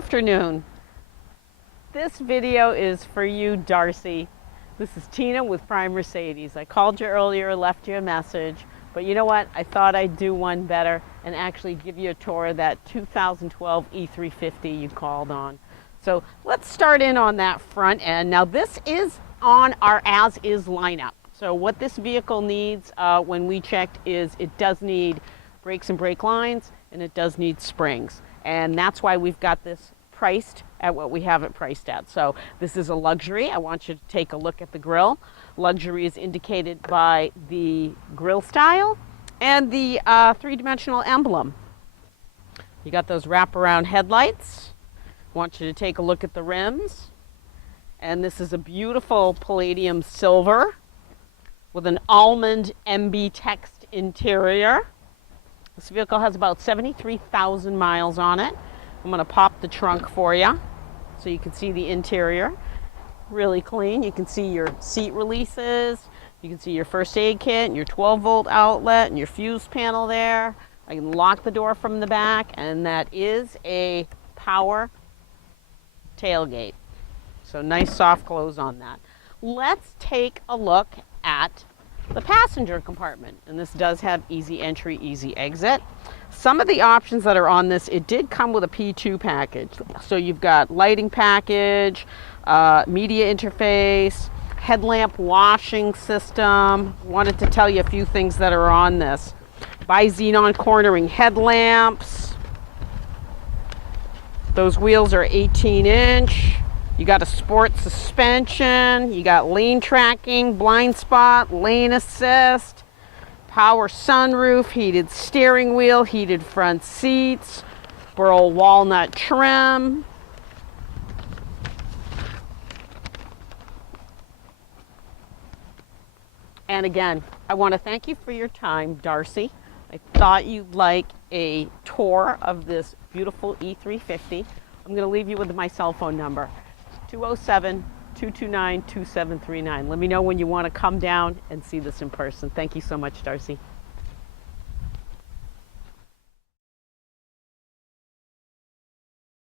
afternoon. This video is for you, Darcy. This is Tina with Prime Mercedes. I called you earlier, left you a message, but you know what? I thought I'd do one better and actually give you a tour of that 2012 E350 you called on. So let's start in on that front end. Now this is on our as-is lineup. So what this vehicle needs when we checked is it does need brakes and brake lines, and it does need springs. And that's why we've got this priced at what we have it priced at. So this is a luxury. I want you to take a look at the grille. Luxury is indicated by the grille style and the three-dimensional emblem. You got those wraparound headlights. I want you to take a look at the rims. And this is a beautiful palladium silver with an almond MB text interior. This vehicle has about 73,000 miles on it. I'm going to pop the trunk for you so you can see the interior. Really clean. You can see your seat releases. You can see your first aid kit and your 12-volt outlet and your fuse panel there. I can lock the door from the back, and that is a power tailgate. So nice soft close on that. Let's take a look at the passenger compartment, and this does have easy entry, easy exit. Some of the options that are on this, it did come with a P2 package. So you've got lighting package, media interface, headlamp washing system. Wanted to tell you a few things that are on this. Bi-xenon cornering headlamps. Those wheels are 18-inch. You got a sport suspension, you got lane tracking, blind spot, lane assist, power sunroof, heated steering wheel, heated front seats, burl walnut trim. And again, I want to thank you for your time, Darcy. I thought you'd like a tour of this beautiful E350. I'm going to leave you with my cell phone number. 207-229-2739. Let me know when you want to come down and see this in person. Thank you so much, Darcy.